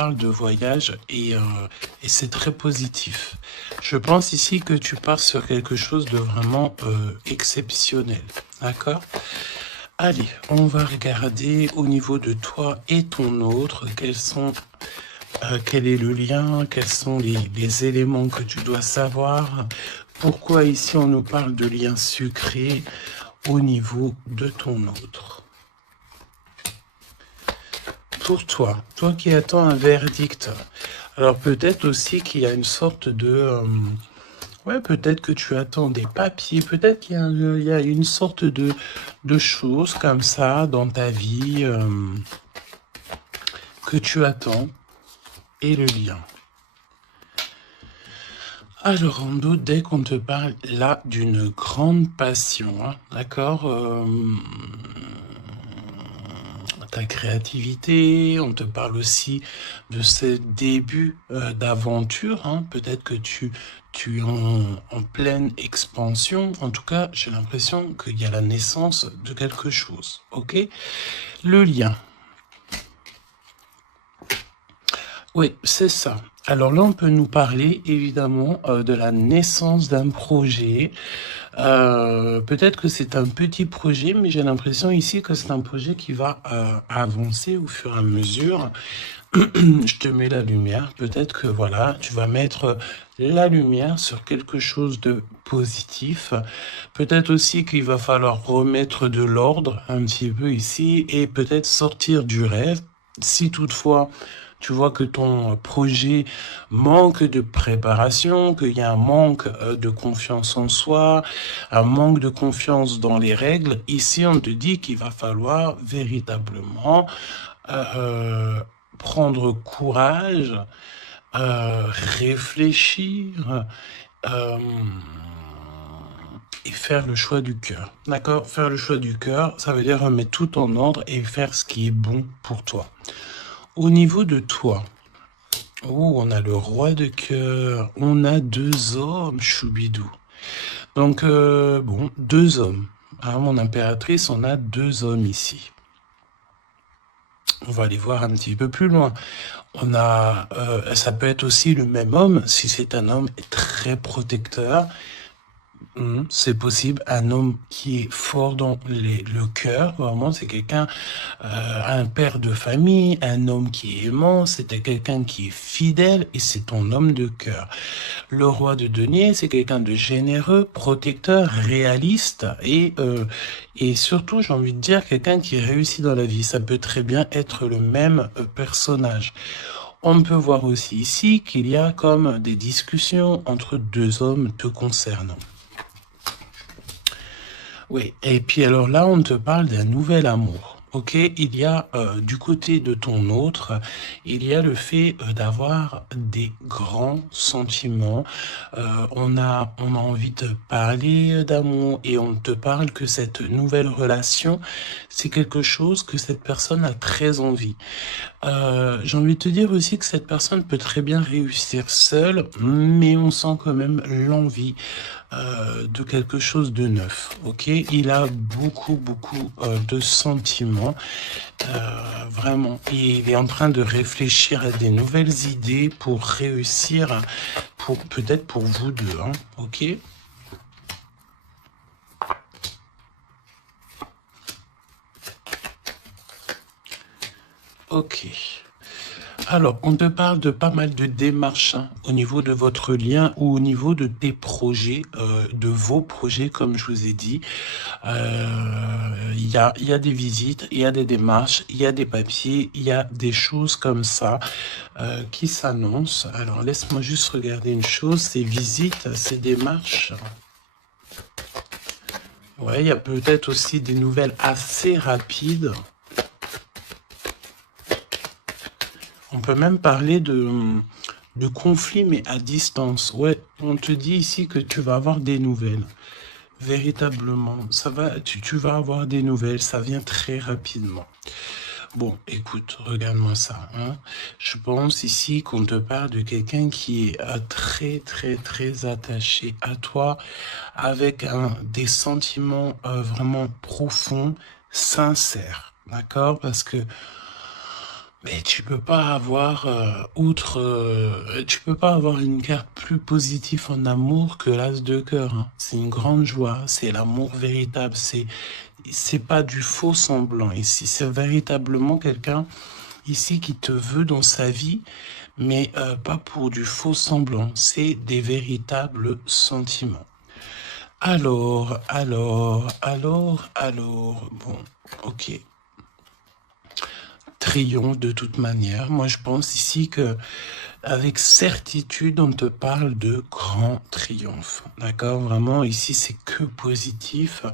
parle de voyage et c'est très positif. Je pense ici que tu pars sur quelque chose de vraiment exceptionnel. D'accord? Allez, on va regarder au niveau de toi et ton autre, quel est le lien, quels sont les éléments que tu dois savoir. Pourquoi ici on nous parle de lien sucré au niveau de ton autre. Pour toi qui attends un verdict, alors peut-être aussi qu'il y a une sorte de... ouais, peut-être que tu attends des papiers, peut-être qu'il y a une sorte de choses comme ça dans ta vie que tu attends et le lien. Alors, en doute, dès qu'on te parle là d'une grande passion, hein, d'accord, ta créativité, on te parle aussi de ce début d'aventure, hein, peut-être que tu es en pleine expansion, en tout cas, j'ai l'impression qu'il y a la naissance de quelque chose, ok? Le lien. Oui, c'est ça. Alors là, on peut nous parler évidemment de la naissance d'un projet. Peut-être que c'est un petit projet, mais j'ai l'impression ici que c'est un projet qui va avancer au fur et à mesure. Je te mets la lumière. Peut-être que voilà, tu vas mettre la lumière sur quelque chose de positif. Peut-être aussi qu'il va falloir remettre de l'ordre un petit peu ici et peut-être sortir du rêve. Si toutefois tu vois que ton projet manque de préparation, qu'il y a un manque de confiance en soi, un manque de confiance dans les règles, ici on te dit qu'il va falloir véritablement prendre courage, réfléchir et faire le choix du cœur. D'accord? Faire le choix du cœur, ça veut dire remettre tout en ordre et faire ce qui est bon pour toi. Au niveau de toi, oh, on a le roi de cœur, on a deux hommes, choubidou. Donc, bon, deux hommes. Hein, mon impératrice, on a deux hommes ici. On va aller voir un petit peu plus loin. On a, ça peut être aussi le même homme, si c'est un homme très protecteur. C'est possible, un homme qui est fort dans le cœur, vraiment, c'est quelqu'un, un père de famille, un homme qui est aimant, c'était quelqu'un qui est fidèle et c'est ton homme de cœur. Le roi de denier, c'est quelqu'un de généreux, protecteur, réaliste et surtout, j'ai envie de dire, quelqu'un qui réussit dans la vie. Ça peut très bien être le même personnage. On peut voir aussi ici qu'il y a comme des discussions entre deux hommes te concernant. Oui, et puis alors là, on te parle d'un nouvel amour. Ok, il y a du côté de ton autre, il y a le fait d'avoir des grands sentiments. On a envie de parler d'amour et on te parle que cette nouvelle relation, c'est quelque chose que cette personne a très envie. J'ai envie de te dire aussi que cette personne peut très bien réussir seule, mais on sent quand même l'envie de quelque chose de neuf, ok? Il a beaucoup de sentiments, vraiment. Et il est en train de réfléchir à des nouvelles idées pour réussir, peut-être pour vous deux, hein, ok? Ok. Alors, on te parle de pas mal de démarches hein, au niveau de votre lien ou au niveau de tes projets, de vos projets, comme je vous ai dit. Il y a des visites, il y a des démarches, il y a des papiers, il y a des choses comme ça qui s'annoncent. Alors, laisse-moi juste regarder une chose, ces visites, ces démarches. Ouais, il y a peut-être aussi des nouvelles assez rapides. On peut même parler de conflit, mais à distance. Ouais, on te dit ici que tu vas avoir des nouvelles. Véritablement, tu vas avoir des nouvelles, ça vient très rapidement. Bon, écoute, regarde-moi ça. Hein. Je pense ici qu'on te parle de quelqu'un qui est très attaché à toi, avec des sentiments vraiment profonds, sincères. D'accord? Parce que Mais tu peux pas avoir tu peux pas avoir une carte plus positive en amour que l'as de cœur, hein. C'est une grande joie, c'est l'amour véritable, c'est pas du faux semblant ici, c'est véritablement quelqu'un ici qui te veut dans sa vie, mais pas pour du faux semblant, c'est des véritables sentiments. Alors, bon, ok. Triomphe de toute manière. Moi, je pense ici que avec certitude, on te parle de grand triomphe. D'accord? Vraiment, ici, c'est que positif.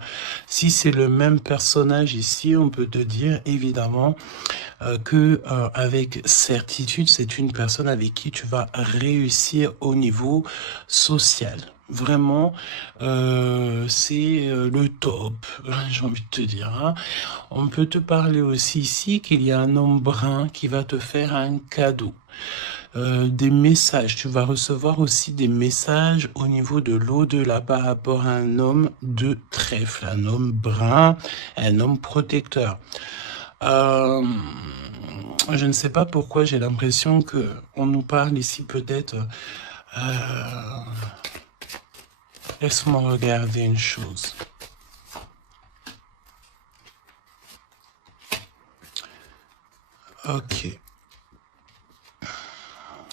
Si c'est le même personnage ici, on peut te dire évidemment que avec certitude, c'est une personne avec qui tu vas réussir au niveau social. Vraiment, c'est le top, j'ai envie de te dire, hein. On peut te parler aussi ici qu'il y a un homme brun qui va te faire un cadeau. Des messages, tu vas recevoir aussi des messages au niveau de l'au-delà par rapport à un homme de trèfle, un homme brun, un homme protecteur. Je ne sais pas pourquoi j'ai l'impression que on nous parle ici peut-être. Laisse-moi regarder une chose. Ok.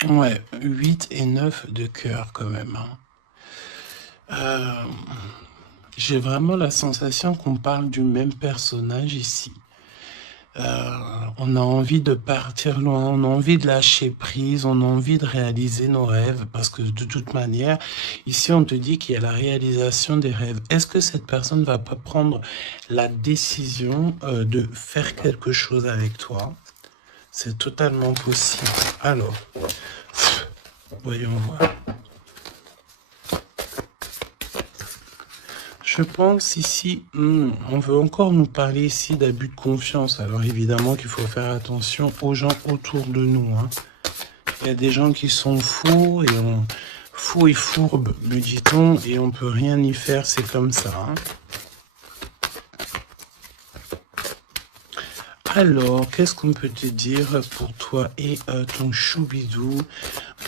Ouais, 8 et 9 de cœur quand même, hein. J'ai vraiment la sensation qu'on parle du même personnage ici. On a envie de partir loin, on a envie de lâcher prise, on a envie de réaliser nos rêves, parce que de toute manière, ici on te dit qu'il y a la réalisation des rêves. Est-ce que cette personne va pas prendre la décision de faire quelque chose avec toi? C'est totalement possible. Alors, voyons voir. Je pense ici, on veut encore nous parler ici d'abus de confiance. Alors évidemment qu'il faut faire attention aux gens autour de nous, hein. Il y a des gens qui sont fous et fourbes, me dit-on, et on peut rien y faire, c'est comme ça, hein. Alors, qu'est-ce qu'on peut te dire pour toi et ton choubidou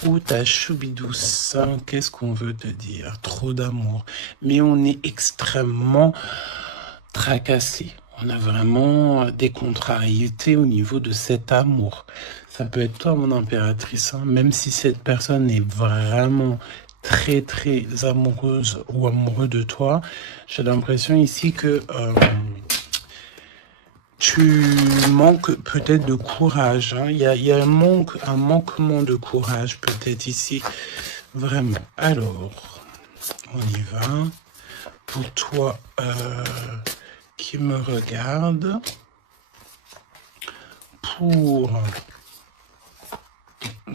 ou ta choubidouce? Qu'est-ce qu'on veut te dire? Trop d'amour. Mais on est extrêmement tracassé. On a vraiment des contrariétés au niveau de cet amour. Ça peut être toi, mon impératrice, hein, même si cette personne est vraiment très, très amoureuse ou amoureux de toi. J'ai l'impression ici que tu manques peut-être de courage, hein. Il y a un manquement de courage peut-être ici, vraiment. Alors, on y va. Pour toi qui me regarde, pour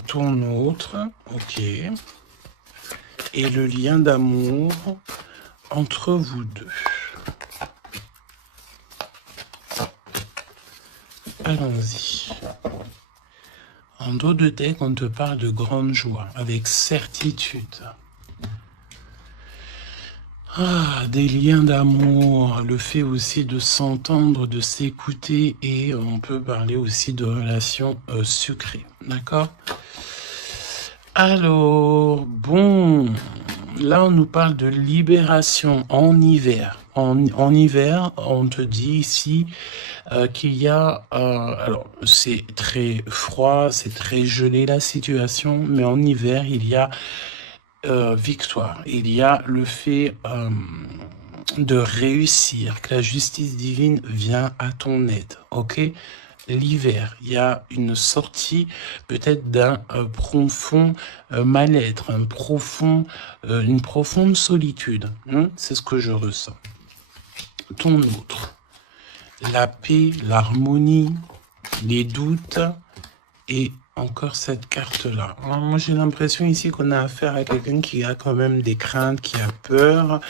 ton autre, ok, et le lien d'amour entre vous deux. Allons-y. En dos de deck, on te parle de grande joie, avec certitude. Ah, des liens d'amour, le fait aussi de s'entendre, de s'écouter, et on peut parler aussi de relations sucrées, d'accord? Alors, bon, là on nous parle de libération en hiver. En hiver, on te dit ici qu'il y a, alors c'est très froid, c'est très gelé la situation, mais en hiver il y a victoire, il y a le fait de réussir, que la justice divine vient à ton aide, ok? L'hiver, il y a une sortie peut-être d'un profond mal-être, une profonde solitude, hein? C'est ce que je ressens. Ton autre, la paix, l'harmonie, les doutes et encore cette carte-là. Moi, j'ai l'impression ici qu'on a affaire à quelqu'un qui a quand même des craintes, qui a peur,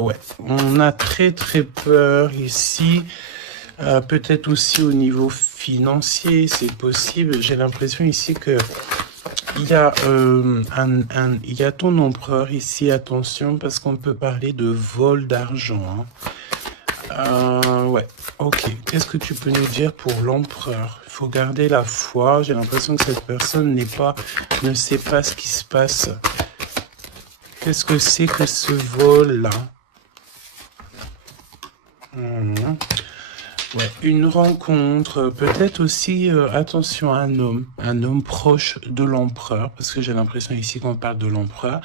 ouais, on a très très peur ici. Peut-être aussi au niveau financier, c'est possible. J'ai l'impression ici que il y a il y a ton empereur ici. Attention, parce qu'on peut parler de vol d'argent, hein. Ouais, ok. Qu'est-ce que tu peux nous dire pour l'empereur? Il faut garder la foi. J'ai l'impression que cette personne ne sait pas ce qui se passe. Qu'est-ce que c'est que ce vol-là? Ouais, une rencontre, peut-être aussi, attention, un homme proche de l'empereur, parce que j'ai l'impression ici qu'on parle de l'empereur.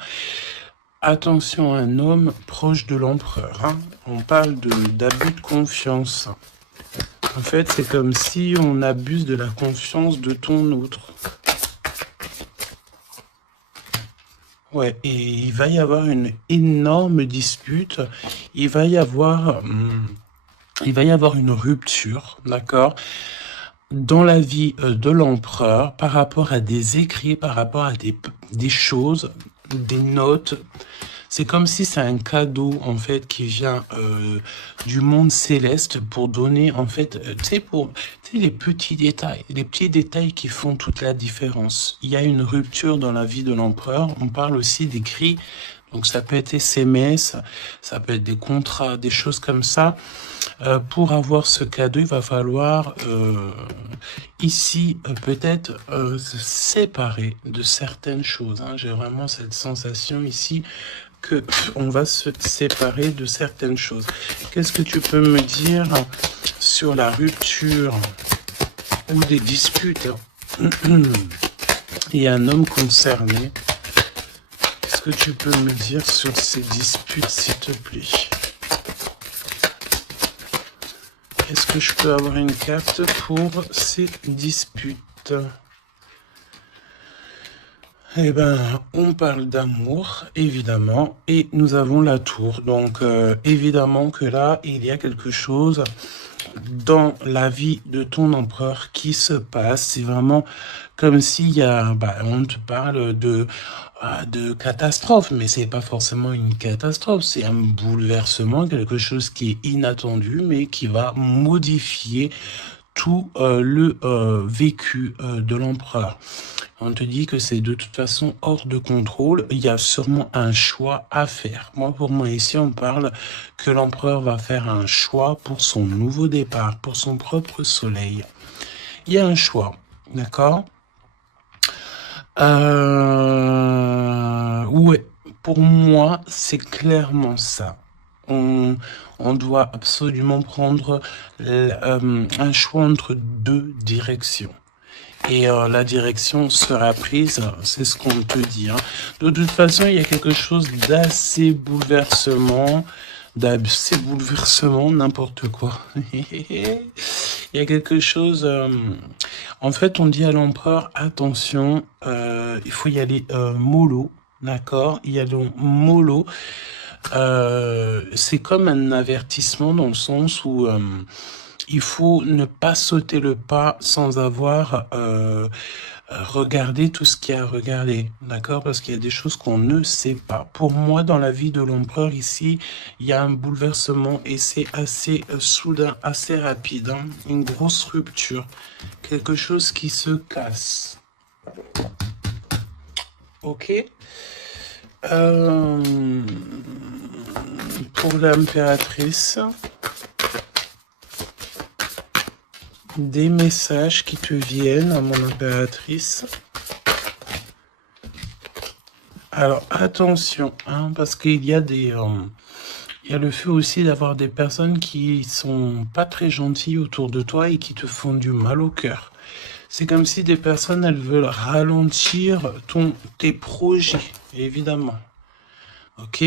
Attention, un homme proche de l'empereur, hein. On parle d'abus de confiance. En fait, c'est comme si on abuse de la confiance de ton autre. Ouais, et il va y avoir une énorme dispute. Il va y avoir une rupture, d'accord, dans la vie de l'empereur par rapport à des écrits, par rapport à des choses, des notes. C'est comme si c'est un cadeau, en fait, qui vient du monde céleste pour donner, en fait, tu sais, les petits détails qui font toute la différence. Il y a une rupture dans la vie de l'empereur. On parle aussi d'écrits. Donc, ça peut être SMS, ça peut être des contrats, des choses comme ça. Pour avoir ce cadeau, il va falloir ici peut-être se séparer de certaines choses, hein. J'ai vraiment cette sensation ici que on va se séparer de certaines choses. Qu'est-ce que tu peux me dire sur la rupture ou des disputes? Il y a un homme concerné. Qu'est-ce que tu peux me dire sur ces disputes, s'il te plaît? Est-ce que je peux avoir une carte pour ces disputes? Eh ben, on parle d'amour, évidemment, et nous avons la tour. Donc, évidemment que là, il y a quelque chose dans la vie de ton empereur qui se passe. C'est vraiment comme s'il y a, on te parle de catastrophe, mais c'est pas forcément une catastrophe, c'est un bouleversement, quelque chose qui est inattendu, mais qui va modifier tout le vécu de l'empereur. On te dit que c'est de toute façon hors de contrôle. Il y a sûrement un choix à faire. Pour moi, ici, on parle que l'empereur va faire un choix pour son nouveau départ, pour son propre soleil. Il y a un choix, d'accord? Ouais, pour moi, c'est clairement ça. On doit absolument prendre un choix entre deux directions. Et la direction sera prise, c'est ce qu'on te dit, hein. De toute façon, il y a quelque chose d'assez bouleversement, n'importe quoi. Il y a quelque chose... en fait, on dit à l'empereur, attention, il faut y aller mollo, d'accord? Il y a donc mollo. C'est comme un avertissement dans le sens où... il faut ne pas sauter le pas sans avoir regardé tout ce qu'il y a à regarder, d'accord? Parce qu'il y a des choses qu'on ne sait pas. Pour moi, dans la vie de l'empereur ici, il y a un bouleversement et c'est assez soudain, assez rapide, hein? Une grosse rupture, quelque chose qui se casse. Ok. Pour l'impératrice... des messages qui te viennent à mon impératrice. Alors attention, hein, parce qu'il y a il y a le fait aussi d'avoir des personnes qui sont pas très gentilles autour de toi et qui te font du mal au cœur. C'est comme si des personnes, elles veulent ralentir tes projets, évidemment. Ok?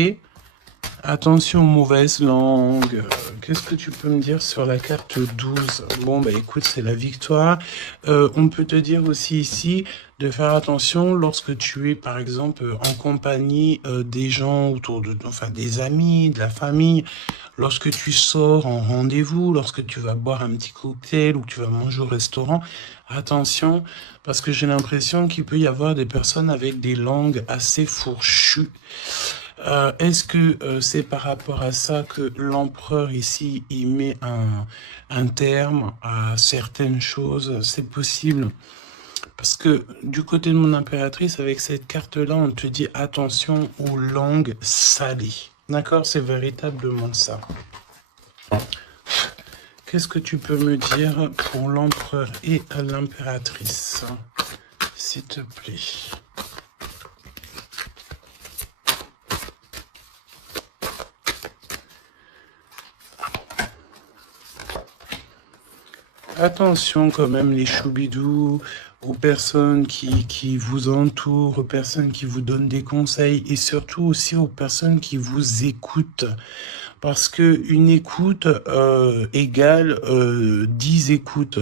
Attention aux mauvaises langues. Qu'est-ce que tu peux me dire sur la carte 12? Bon, écoute, c'est la victoire. On peut te dire aussi ici de faire attention lorsque tu es, par exemple, en compagnie des gens autour de toi, enfin des amis, de la famille. Lorsque tu sors en rendez-vous, lorsque tu vas boire un petit cocktail ou que tu vas manger au restaurant, attention, parce que j'ai l'impression qu'il peut y avoir des personnes avec des langues assez fourchues. Est-ce que c'est par rapport à ça que l'empereur ici, il met un terme à certaines choses? C'est possible. Parce que du côté de mon impératrice, avec cette carte-là, on te dit attention aux langues salées. D'accord? C'est véritablement ça. qu'est-ce que tu peux me dire pour l'empereur et l'impératrice, s'il te plaît? Attention quand même les choubidous, aux personnes qui vous entourent, aux personnes qui vous donnent des conseils et surtout aussi aux personnes qui vous écoutent. Parce que une écoute égale 10 écoutes.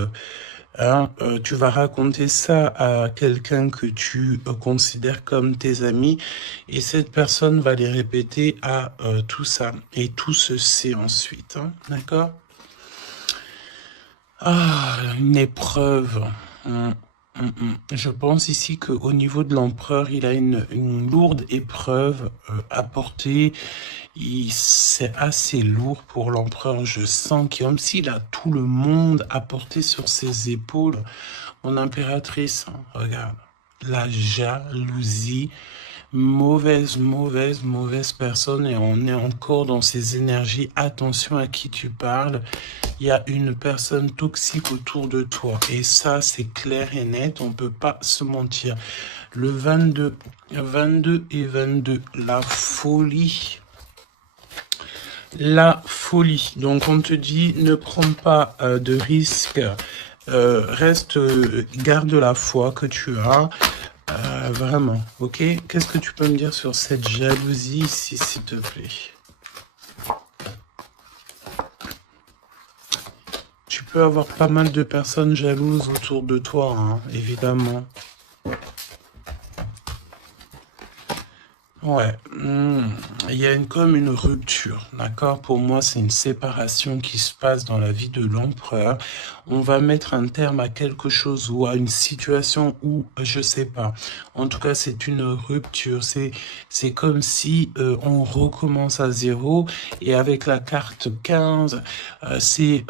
Hein, tu vas raconter ça à quelqu'un que tu considères comme tes amis et cette personne va les répéter à tout ça. Et tout se sait ensuite. Hein, d'accord? Ah, une épreuve. Je pense ici qu'au niveau de l'empereur, il a une lourde épreuve à porter. C'est assez lourd pour l'empereur. Je sens qu'il, comme s'il a tout le monde à porter sur ses épaules. Mon impératrice, hein, regarde, la jalousie. Mauvaise personne et on est encore dans ces énergies. Attention à qui tu parles. Il y a une personne toxique autour de toi. Et ça, c'est clair et net. On ne peut pas se mentir. Le 22 et 22, la folie. La folie. Donc, on te dit, ne prends pas de risques. Reste, garde la foi que tu as. Vraiment, ok? Qu'est-ce que tu peux me dire sur cette jalousie ici, s'il te plaît? Tu peux avoir pas mal de personnes jalouses autour de toi, hein, évidemment. Ouais, il y a comme une rupture, d'accord? Pour moi, c'est une séparation qui se passe dans la vie de l'empereur. On va mettre un terme à quelque chose ou à une situation où, je sais pas. En tout cas, c'est une rupture. C'est comme si on recommence à zéro. Et avec la carte 15, c'est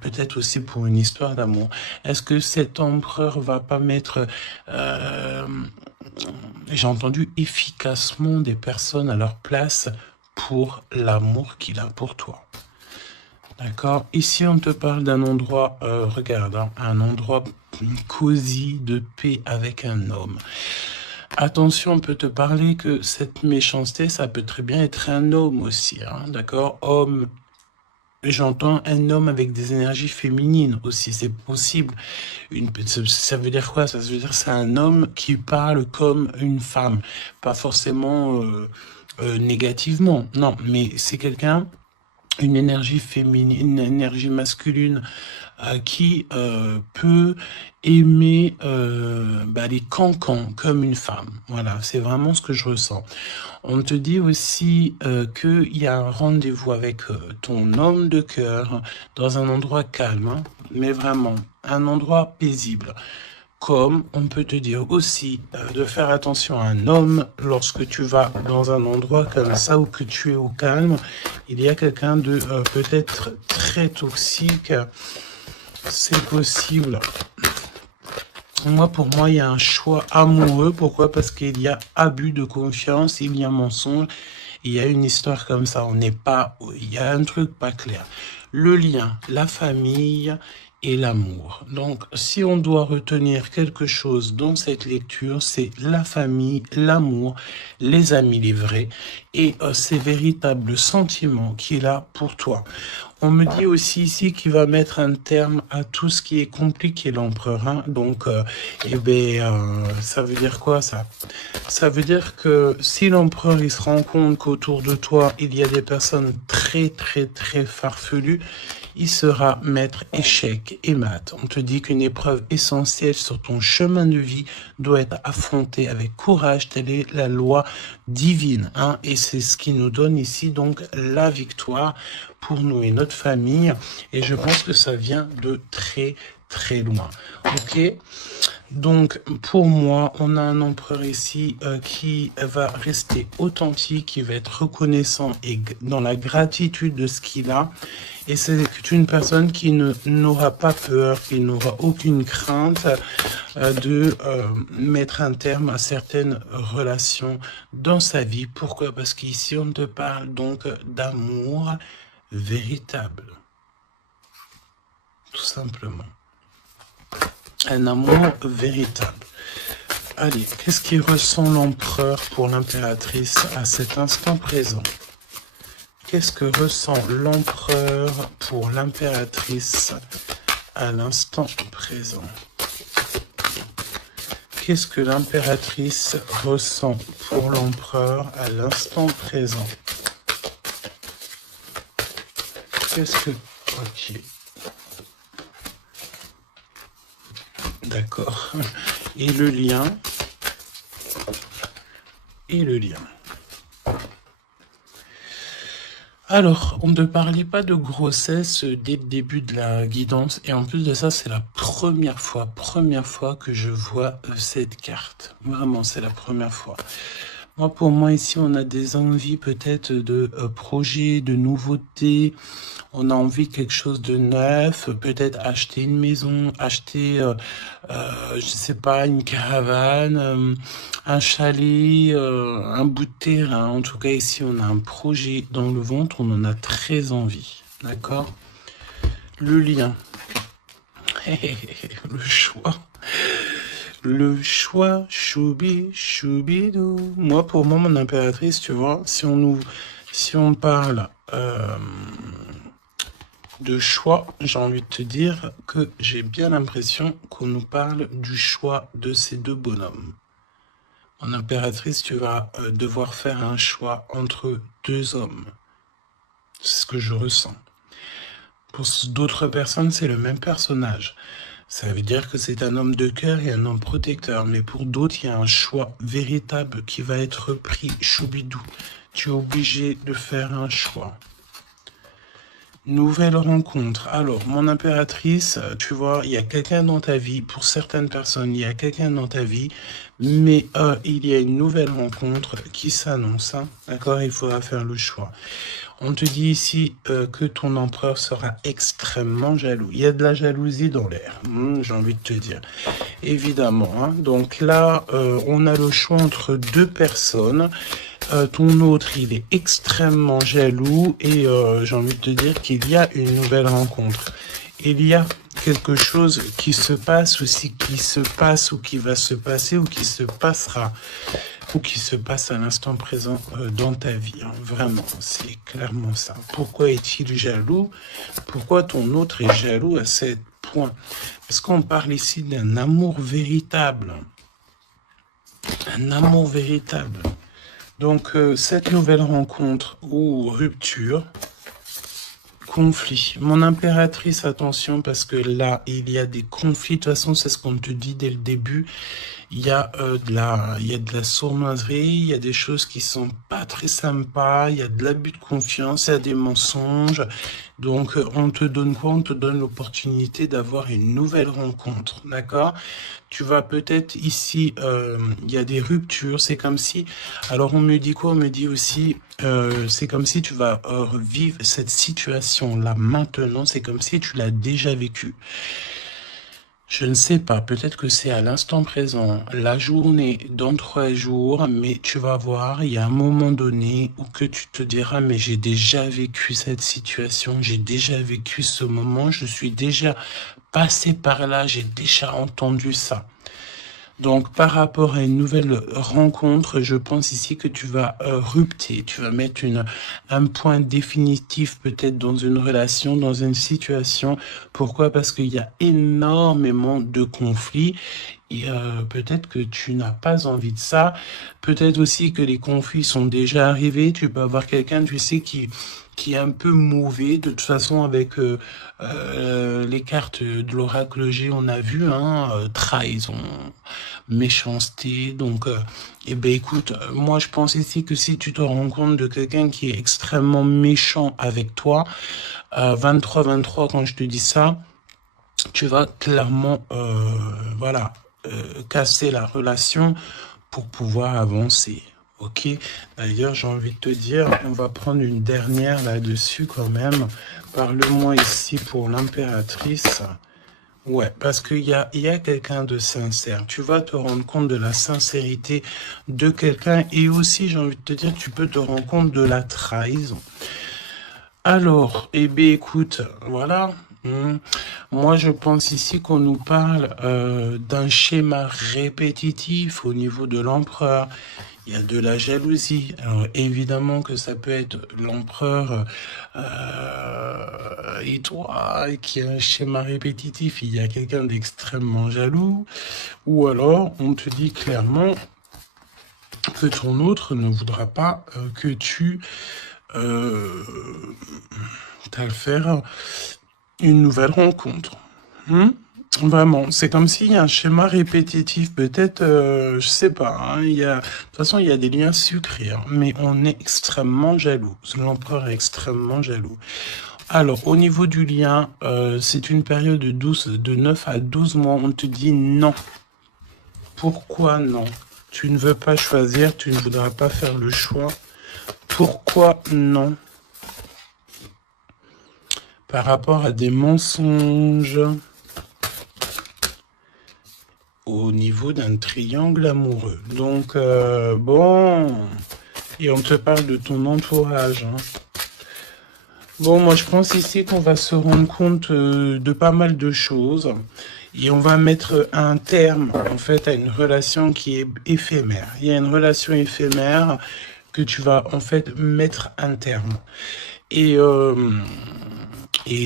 peut-être aussi pour une histoire d'amour. Est-ce que cet empereur va pas mettre... j'ai entendu efficacement des personnes à leur place pour l'amour qu'il a pour toi. D'accord? Ici, on te parle d'un endroit, regarde, hein, un endroit cosy, de paix avec un homme. Attention, on peut te parler que cette méchanceté, ça peut très bien être un homme aussi, hein, d'accord? Homme, j'entends un homme avec des énergies féminines aussi, c'est possible. Ça veut dire quoi? Ça veut dire c'est un homme qui parle comme une femme, pas forcément négativement, non, mais c'est quelqu'un, une énergie féminine, une énergie masculine qui peut aimer les cancans comme une femme. Voilà, c'est vraiment ce que je ressens. On te dit aussi qu'il y a un rendez-vous avec ton homme de cœur dans un endroit calme, hein, mais vraiment un endroit paisible. Comme on peut te dire aussi de faire attention à un homme lorsque tu vas dans un endroit comme ça où que tu es au calme. Il y a quelqu'un de peut-être très toxique. C'est possible. Moi, pour moi, il y a un choix amoureux. Pourquoi? Parce qu'il y a abus de confiance, il y a mensonge, il y a une histoire comme ça. On n'est pas... Il y a un truc pas clair. Le lien, la famille et l'amour. Donc, si on doit retenir quelque chose dans cette lecture, c'est la famille, l'amour, les amis, les vrais, et ces véritables sentiments qu'il a pour toi. On me dit aussi ici qu'il va mettre un terme à tout ce qui est compliqué, l'empereur. Hein. Donc, ça veut dire quoi ça? Ça veut dire que si l'empereur il se rend compte qu'autour de toi, il y a des personnes très farfelues, il sera maître échec et mat. On te dit qu'une épreuve essentielle sur ton chemin de vie doit être affrontée avec courage. Telle est la loi divine. Hein, et c'est ce qui nous donne ici donc la victoire pour nous et notre famille. Et je pense que ça vient de très loin. Ok? Donc, pour moi, on a un empereur ici qui va rester authentique, qui va être reconnaissant et dans la gratitude de ce qu'il a. Et c'est une personne qui n'aura pas peur, qui n'aura aucune crainte de mettre un terme à certaines relations dans sa vie. Pourquoi? Parce qu'ici, on te parle donc d'amour véritable. tout simplement. Un amour véritable. Allez, qu'est-ce qui ressent l'empereur pour l'impératrice à cet instant présent? Qu'est-ce que ressent l'empereur pour l'impératrice à l'instant présent? Qu'est-ce que l'impératrice ressent pour l'empereur à l'instant présent? Qu'est-ce que... Ok. D'accord. Et le lien? Et le lien. Alors, on ne parlait pas de grossesse dès le début de la guidance. Et en plus de ça, c'est la première fois que je vois cette carte. Vraiment, c'est la première fois. Moi, pour moi, ici, on a des envies peut-être de projets, de nouveautés. On a envie de quelque chose de neuf, peut-être acheter une maison, acheter, je sais pas, une caravane, un chalet, un bout de terrain. En tout cas, ici, on a un projet dans le ventre, on en a très envie. D'accord? Le lien. Le choix. Le choix, choubi, choubidou. Moi, pour moi, mon impératrice, tu vois, si on parle de choix, j'ai envie de te dire que j'ai bien l'impression qu'on nous parle du choix de ces deux bonhommes. Mon impératrice, tu vas devoir faire un choix entre deux hommes. C'est ce que je ressens. Pour d'autres personnes, c'est le même personnage. Ça veut dire que c'est un homme de cœur et un homme protecteur. Mais pour d'autres, il y a un choix véritable qui va être pris. Choubidou, tu es obligé de faire un choix. Nouvelle rencontre. Alors, mon impératrice, tu vois, il y a quelqu'un dans ta vie. Pour certaines personnes, il y a quelqu'un dans ta vie. Mais il y a une nouvelle rencontre qui s'annonce. Hein, d'accord? Il faudra faire le choix. On te dit ici que ton empereur sera extrêmement jaloux. Il y a de la jalousie dans l'air, j'ai envie de te dire. Évidemment. Hein. Donc là, on a le choix entre deux personnes. Ton autre, il est extrêmement jaloux et j'ai envie de te dire qu'il y a une nouvelle rencontre. Il y a quelque chose qui se passe aussi, qui se passe ou qui va se passer ou qui se passera ou qui se passe à l'instant présent dans ta vie. Hein. Vraiment, c'est clairement ça. Pourquoi est-il jaloux? Pourquoi ton autre est jaloux à ce point? Parce qu'on parle ici d'un amour véritable. Un amour véritable. Donc, cette nouvelle rencontre ou rupture, conflit. Mon impératrice, attention, parce que là, il y a des conflits. De toute façon, c'est ce qu'on te dit dès le début. Il y a de la sournoiserie, il y a des choses qui sont pas très sympas, il y a de l'abus de confiance, il y a des mensonges. Donc, on te donne quoi? On te donne l'opportunité d'avoir une nouvelle rencontre, d'accord? Tu vas peut-être ici, il y a des ruptures, c'est comme si... Alors, on me dit quoi? On me dit aussi, c'est comme si tu vas vivre cette situation-là maintenant, c'est comme si tu l'as déjà vécue. Je ne sais pas, peut-être que c'est à l'instant présent, la journée, dans 3 jours, mais tu vas voir, il y a un moment donné où que tu te diras, mais j'ai déjà vécu cette situation, j'ai déjà vécu ce moment, je suis déjà passé par là, j'ai déjà entendu ça. Donc, par rapport à une nouvelle rencontre, je pense ici que tu vas rupter, tu vas mettre un point définitif peut-être dans une relation, dans une situation. Pourquoi? Parce qu'il y a énormément de conflits et peut-être que tu n'as pas envie de ça. Peut-être aussi que les conflits sont déjà arrivés. Tu peux avoir quelqu'un, tu sais, qui est un peu mauvais. De toute façon, avec les cartes de l'oracle G, on a vu, hein, trahison, méchanceté. Donc, eh ben, écoute, moi, je pense ici que si tu te rends compte de quelqu'un qui est extrêmement méchant avec toi, 23-23, quand je te dis ça, tu vas clairement, voilà, casser la relation pour pouvoir avancer. Ok, d'ailleurs, j'ai envie de te dire, on va prendre une dernière là-dessus quand même. Parle-moi ici pour l'impératrice. Ouais, parce qu'il y a quelqu'un de sincère. Tu vas te rendre compte de la sincérité de quelqu'un et aussi, j'ai envie de te dire, tu peux te rendre compte de la trahison. Alors, eh bien, écoute, voilà, Moi, je pense ici qu'on nous parle d'un schéma répétitif au niveau de l'empereur. Il y a de la jalousie. Alors, évidemment que ça peut être l'empereur et toi qui a un schéma répétitif. Il y a quelqu'un d'extrêmement jaloux. Ou alors, on te dit clairement que ton autre ne voudra pas que tu t'as faire une nouvelle rencontre. Vraiment, c'est comme s'il y a un schéma répétitif, peut-être, je sais pas, hein, de toute façon, il y a des liens sucrés, hein, mais on est extrêmement jaloux. L'empereur est extrêmement jaloux. Alors, au niveau du lien, c'est une période de 9 à 12 mois. On te dit non. Pourquoi non? Tu ne veux pas choisir, tu ne voudras pas faire le choix. Pourquoi non? Par rapport à des mensonges au niveau d'un triangle amoureux. Donc, bon, et on te parle de ton entourage. Hein. Bon, moi, je pense ici qu'on va se rendre compte de pas mal de choses. Et on va mettre un terme, en fait, à une relation qui est éphémère. Il y a une relation éphémère que tu vas, en fait, mettre un terme. Et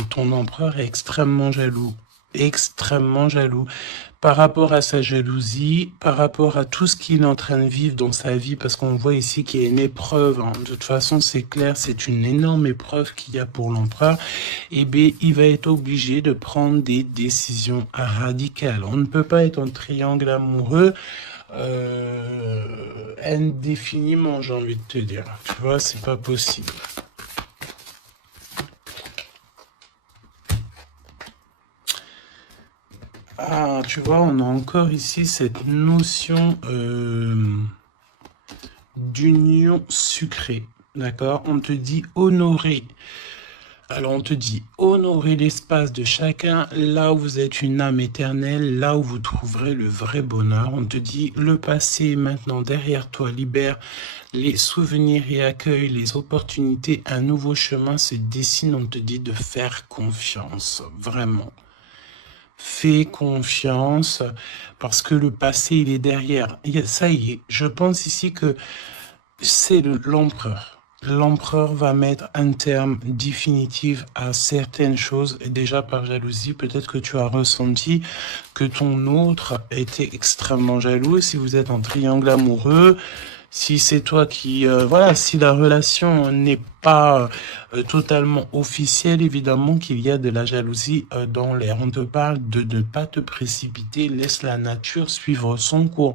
ton empereur est extrêmement jaloux. Extrêmement jaloux. Par rapport à sa jalousie, par rapport à tout ce qu'il est en train de vivre dans sa vie, parce qu'on voit ici qu'il y a une épreuve, hein. De toute façon c'est clair, c'est une énorme épreuve qu'il y a pour l'empereur, et bien il va être obligé de prendre des décisions radicales. On ne peut pas être en triangle amoureux indéfiniment, j'ai envie de te dire. Tu vois, c'est pas possible. Ah, tu vois, on a encore ici cette notion d'union sucrée, d'accord? On te dit honorer. Alors, on te dit honorer l'espace de chacun, là où vous êtes une âme éternelle, là où vous trouverez le vrai bonheur. On te dit le passé est maintenant derrière toi, libère les souvenirs et accueille les opportunités. Un nouveau chemin se dessine, on te dit de faire confiance, vraiment. Fais confiance parce que le passé, il est derrière. Ça y est, je pense ici que c'est l'empereur. L'empereur va mettre un terme définitif à certaines choses. Et déjà par jalousie, peut-être que tu as ressenti que ton autre était extrêmement jaloux. Si vous êtes en triangle amoureux, si c'est toi qui... voilà, si la relation n'est pas totalement officielle, évidemment qu'il y a de la jalousie dans l'air. On te parle de ne pas te précipiter, laisse la nature suivre son cours.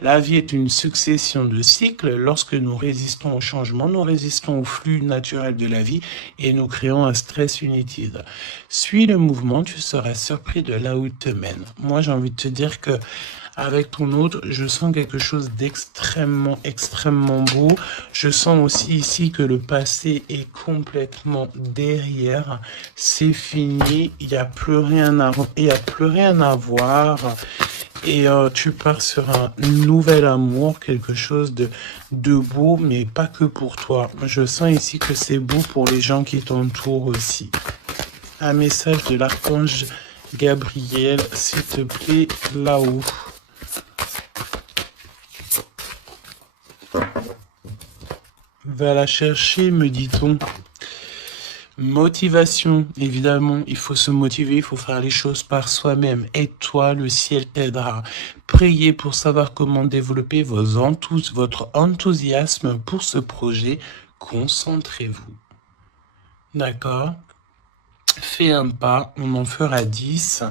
La vie est une succession de cycles. Lorsque nous résistons au changement, nous résistons au flux naturel de la vie et nous créons un stress inutile. Suis le mouvement, tu seras surpris de là où il te mène. Moi, j'ai envie de te dire que avec ton autre, je sens quelque chose d'extrêmement, extrêmement beau. Je sens aussi ici que le passé est complètement derrière. C'est fini. Il n'y a plus rien à, voir. Et tu pars sur un nouvel amour, quelque chose de beau, mais pas que pour toi. Je sens ici que c'est beau pour les gens qui t'entourent aussi. Un message de l'archange Gabriel, s'il te plaît, là-haut. Va la chercher, me dit-on. Motivation, évidemment, il faut se motiver, il faut faire les choses par soi-même. Aide-toi, le ciel t'aidera. Priez pour savoir comment développer votre enthousiasme pour ce projet. Concentrez-vous. D'accord? Fais un pas, on en fera 10.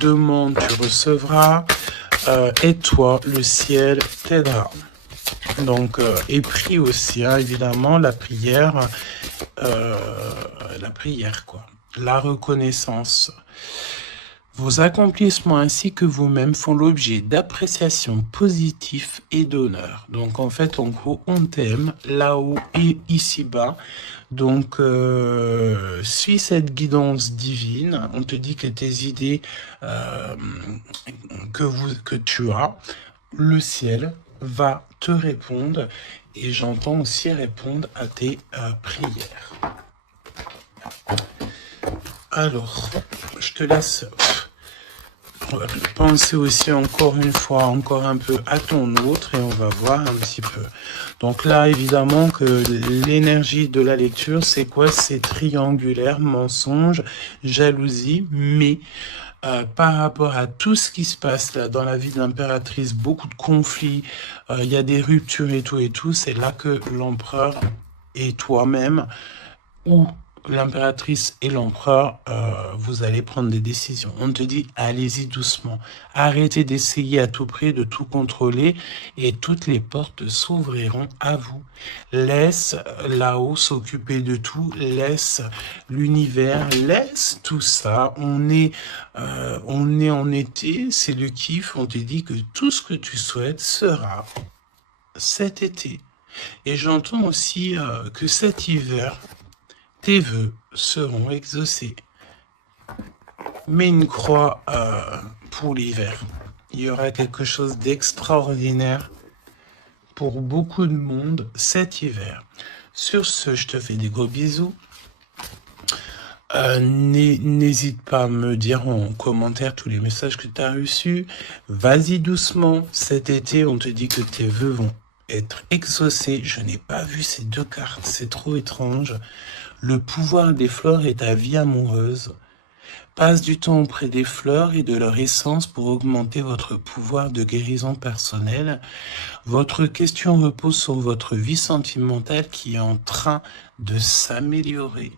Demande, tu recevras. Aide-toi, le ciel t'aidera. Donc, et prie aussi, hein, évidemment, la prière, quoi. La reconnaissance. Vos accomplissements ainsi que vous-même font l'objet d'appréciation positive et d'honneur. Donc, en fait, en gros, on t'aime là-haut et ici-bas. Donc, suis cette guidance divine. On te dit que tes idées que tu as, le ciel va te répondre et j'entends aussi répondre à tes prières. Alors, je te laisse penser aussi encore une fois, encore un peu à ton autre et on va voir un petit peu. Donc là, évidemment que l'énergie de la lecture, c'est quoi? C'est triangulaire, mensonge, jalousie, mais par rapport à tout ce qui se passe là dans la vie de l'impératrice, beaucoup de conflits, il y a des ruptures et tout, c'est là que l'empereur et toi-même, ou l'impératrice et l'empereur, vous allez prendre des décisions. On te dit, allez-y doucement. Arrêtez d'essayer à tout prix de tout contrôler et toutes les portes s'ouvriront à vous. Laisse là-haut s'occuper de tout. Laisse l'univers. Laisse tout ça. On est en été. C'est le kiff. On te dit que tout ce que tu souhaites sera cet été. Et j'entends aussi que cet hiver, tes vœux seront exaucés. Mets une croix pour l'hiver. Il y aura quelque chose d'extraordinaire pour beaucoup de monde cet hiver. Sur ce, je te fais des gros bisous. N'hésite pas à me dire en commentaire tous les messages que tu as reçus. Vas-y doucement. Cet été, on te dit que tes vœux vont être exaucés. Je n'ai pas vu ces deux cartes. C'est trop étrange. Le pouvoir des fleurs est ta vie amoureuse. Passe du temps auprès des fleurs et de leur essence pour augmenter votre pouvoir de guérison personnelle. Votre question repose sur votre vie sentimentale qui est en train de s'améliorer.